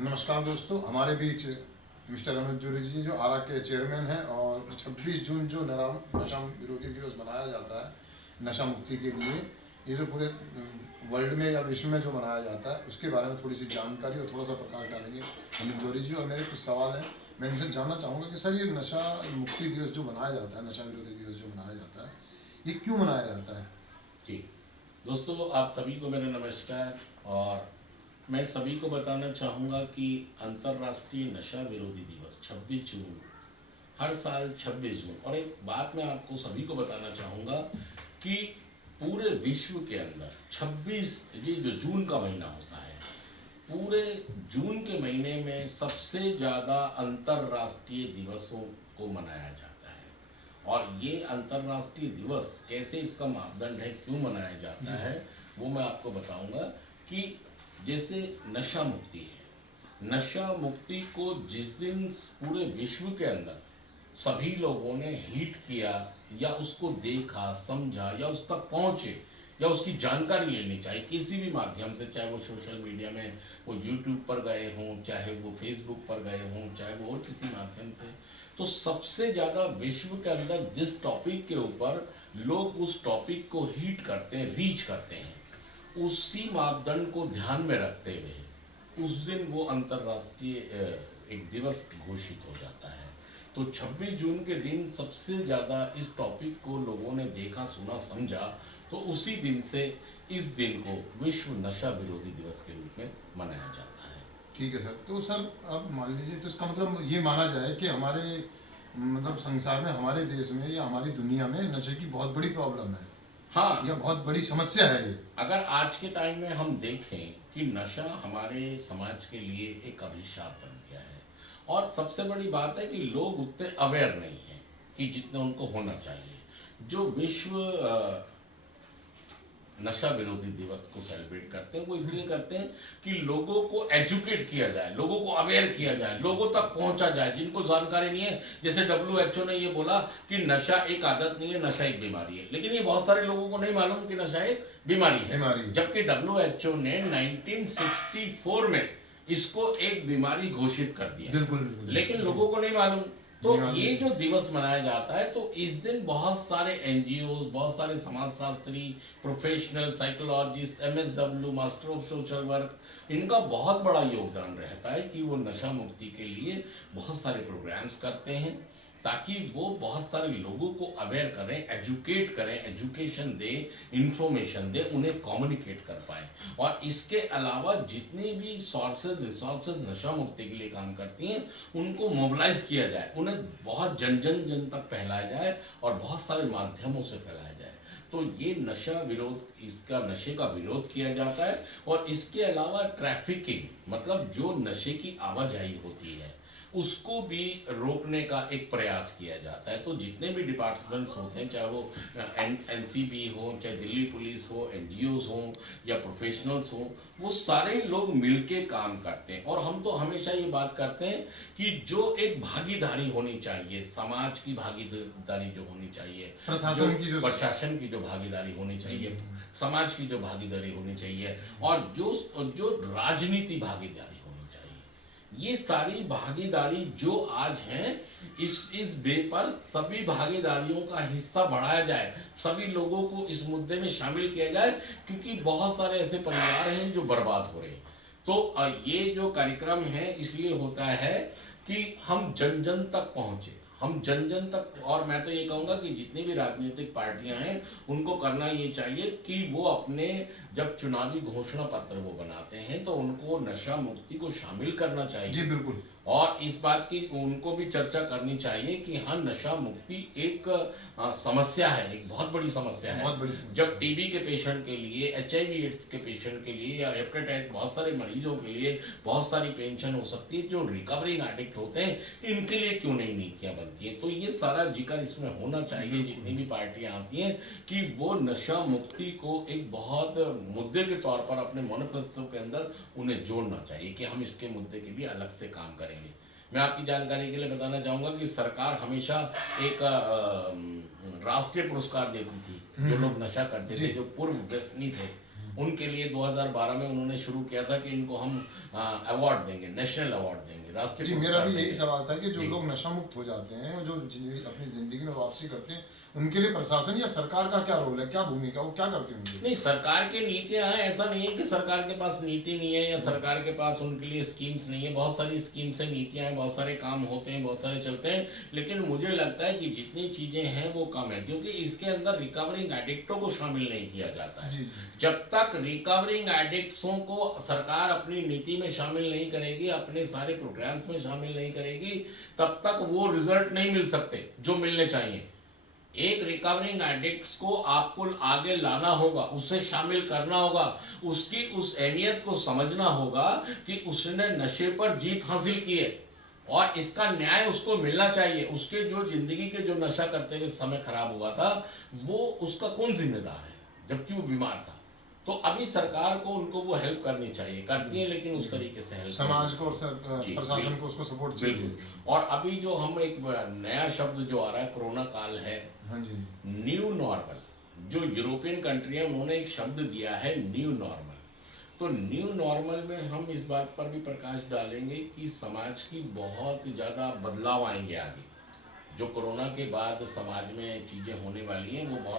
नमस्कार दोस्तों, हमारे बीच मिस्टर अमित जोरी जी जो आरा के चेयरमैन हैं और 26 जून जो नशा विरोधी दिवस मनाया जाता है नशा मुक्ति के लिए, ये जो पूरे वर्ल्ड में या विश्व में जो मनाया जाता है उसके बारे में थोड़ी सी जानकारी और थोड़ा सा प्रकाश डालेंगे अमित जोरी जी। और मेरे कुछ सवाल हैं, मैं इनसे जानना चाहूँगा कि सर ये नशा मुक्ति दिवस जो मनाया जाता है, नशा विरोधी दिवस जो मनाया जाता है, ये क्यों मनाया जाता है? जी दोस्तों, आप सभी को मेरा नमस्कार। और मैं सभी को बताना चाहूँगा कि अंतर्राष्ट्रीय नशा विरोधी दिवस 26 जून, हर साल 26 जून। और एक बात मैं आपको सभी को बताना चाहूँगा कि पूरे विश्व के अंदर 26, ये जो जून का महीना होता है, पूरे जून के महीने में सबसे ज़्यादा अंतर्राष्ट्रीय दिवसों को मनाया जाता है। और ये अंतर्राष्ट्रीय दिवस कैसे, इसका मापदंड है, क्यों मनाया जाता है, वो मैं आपको बताऊंगा। कि जैसे नशा मुक्ति है, नशा मुक्ति को जिस दिन पूरे विश्व के अंदर सभी लोगों ने हिट किया या उसको देखा, समझा या उस तक पहुँचे या उसकी जानकारी लेनी चाहिए किसी भी माध्यम से, चाहे वो सोशल मीडिया में, वो यूट्यूब पर गए हों, चाहे वो फेसबुक पर गए हों, चाहे वो और किसी माध्यम से, तो सबसे ज़्यादा विश्व के अंदर जिस टॉपिक के ऊपर लोग उस टॉपिक को हिट करते हैं, रीच करते हैं, उसी मापदंड को ध्यान में रखते हुए उस दिन वो अंतर्राष्ट्रीय एक दिवस घोषित हो जाता है। तो 26 जून के दिन सबसे ज़्यादा इस टॉपिक को लोगों ने देखा, सुना, समझा, तो उसी दिन से इस दिन को विश्व नशा विरोधी दिवस के रूप में मनाया जाता है। ठीक है सर। तो सर अब मान लीजिए, तो इसका मतलब ये माना जाए कि हमारे मतलब संसार में, हमारे देश में या हमारी दुनिया में नशे की बहुत बड़ी प्रॉब्लम है, हाँ, या बहुत बड़ी समस्या है ये। अगर आज के टाइम में हम देखें कि नशा हमारे समाज के लिए एक अभिशाप बन गया है। और सबसे बड़ी बात है कि लोग उतने अवेयर नहीं हैं कि जितना उनको होना चाहिए। जो विश्व नशा विरोधी दिवस को सेलिब्रेट करते हैं, वो इसलिए करते हैं कि लोगों को एजुकेट किया जाए, लोगों को अवेयर किया जाए, लोगों तक पहुंचा जाए जिनको जानकारी नहीं है। जैसे WHO ने ये बोला कि नशा एक आदत नहीं है, नशा एक बीमारी है, लेकिन ये बहुत सारे लोगों को नहीं मालूम कि नशा एक बीमारी है। जबकि WHO ने 1964 में इसको एक बीमारी घोषित कर दिया। बिल्कुल। लेकिन लोगों को नहीं मालूम। तो ये जो दिवस मनाया जाता है, तो इस दिन बहुत सारे NGOs, बहुत सारे समाजशास्त्री, professional psychologist, MSW, master of social work, इनका बहुत बड़ा योगदान रहता है कि वो नशा मुक्ति के लिए बहुत सारे प्रोग्राम्स करते हैं, ताकि वो बहुत सारे लोगों को अवेयर करें, एजुकेट करें, एजुकेशन दें, इंफॉर्मेशन दें, उन्हें कम्युनिकेट कर पाएँ। और इसके अलावा जितनी भी रिसोर्सेज नशा मुक्ति के लिए काम करती हैं, उनको मोबिलाइज किया जाए, उन्हें बहुत जन तक फैलाया जाए और बहुत सारे माध्यमों से फैलाया जाए। तो ये नशा विरोध, इसका नशे का विरोध किया जाता है। और इसके अलावा ट्रैफिकिंग, मतलब जो नशे की आवाजाही होती है, उसको भी रोकने का एक प्रयास किया जाता है। तो जितने भी डिपार्टमेंट्स होते हैं, चाहे वो NCB हो, चाहे दिल्ली पुलिस हो, NGOs हो या प्रोफेशनल्स हो, वो सारे लोग मिलके काम करते हैं। और हम तो हमेशा ये बात करते हैं कि जो एक भागीदारी होनी चाहिए, समाज की भागीदारी जो होनी चाहिए, प्रशासन की जो भागीदारी होनी चाहिए, समाज की जो भागीदारी होनी चाहिए, और जो राजनीति भागीदारी, ये सारी भागीदारी जो आज हैं, इस बे पर सभी भागीदारियों का हिस्सा बढ़ाया जाए, सभी लोगों को इस मुद्दे में शामिल किया जाए, क्योंकि बहुत सारे ऐसे परिवार हैं जो बर्बाद हो रहे हैं। तो ये जो कार्यक्रम है इसलिए होता है कि हम जन तक पहुँचे, हम जन तक। और मैं तो ये कहूँगा कि जितनी भी राजनीतिक पार्टियां हैं, उनको करना ये चाहिए कि वो अपने जब चुनावी घोषणा पत्र वो बनाते हैं, तो उनको नशा मुक्ति को शामिल करना चाहिए। जी बिल्कुल। और इस बात की उनको भी चर्चा करनी चाहिए कि हाँ, नशा मुक्ति एक समस्या है, एक बहुत बड़ी समस्या है। जब TB के पेशेंट के लिए, HIV एड्स के पेशेंट के लिए या हेपेटाइटिस, बहुत सारे मरीजों के लिए बहुत सारी पेंशन हो सकती है, जो रिकवरिंग एडिक्ट होते हैं, इनके लिए क्यों नहीं नीतियाँ बनती हैं। तो ये सारा जिक्र इसमें होना चाहिए, जितनी भी पार्टियाँ आती हैं, कि वो नशा मुक्ति को एक बहुत मुद्दे के तौर पर अपने मैनिफेस्टो के अंदर उन्हें जोड़ना चाहिए कि हम इसके मुद्दे के लिए अलग से काम करेंगे। मैं आपकी जानकारी के लिए बताना चाहूँगा कि सरकार हमेशा एक राष्ट्रीय पुरस्कार देती थी जो लोग नशा करते थे, जो पूर्व व्यसनी थे, उनके लिए 2012 में उन्होंने शुरू किया था कि इनको हम अवार्ड देंगे, नेशनल अवार्ड देंगे, राष्ट्रीय जी, मेरा पुरस्कार भी यही देंगे। सवाल था कि जो जी। लोग नशा मुक्त हो जाते हैं और जो अपनी जिंदगी में वापसी करते हैं, उनके लिए प्रशासन या सरकार का क्या रोल है, क्या भूमिका, वो क्या करती है उनकी? नहीं, सरकार की नीतियां हैं, ऐसा नहीं है कि सरकार के पास नीति नहीं है या सरकार के पास उनके लिए स्कीम्स नहीं है। बहुत सारी स्कीम्स हैं, नीतियां हैं, बहुत सारे काम होते हैं, बहुत सारे चलते हैं, लेकिन मुझे लगता है कि जितनी चीजें हैं वो कम है, क्योंकि इसके अंदर रिकवरिंग एडिक्टों को शामिल नहीं किया जाता है। जी, जब तक रिकवरिंग एडिक्ट्सों को सरकार अपनी नीति में शामिल नहीं करेगी, अपने सारे प्रोग्राम्स में शामिल नहीं करेगी, तब तक वो रिजल्ट नहीं मिल सकते जो मिलने चाहिए। एक रिकवरिंग एडिक्ट्स को आपको आगे लाना होगा, उसे शामिल करना होगा, उसकी उस अहमियत को समझना होगा कि उसने नशे पर जीत हासिल की है और इसका न्याय उसको मिलना चाहिए। उसके जो जिंदगी के जो नशा करते हुए समय खराब हुआ था, वो उसका कौन जिम्मेदार है, जबकि वो बीमार था। तो अभी सरकार को उनको वो हेल्प करनी चाहिए, करती है, लेकिन उस तरीके से हेल्प समाज को और जी, प्रशासन बिल्कुल। को उसको सपोर्ट चाहिए। बिल्कुल। और अभी जो हम एक नया शब्द जो आ रहा है, कोरोना काल है, हाँ जी, न्यू नॉर्मल, जो यूरोपियन कंट्री है उन्होंने एक शब्द दिया है न्यू नॉर्मल। तो न्यू नॉर्मल में हम इस बात पर भी प्रकाश डालेंगे कि समाज की बहुत ज़्यादा बदलाव आएंगे आगे। जो कोरोना के बाद समाज में चीज़ें होने वाली हैं वो बहुत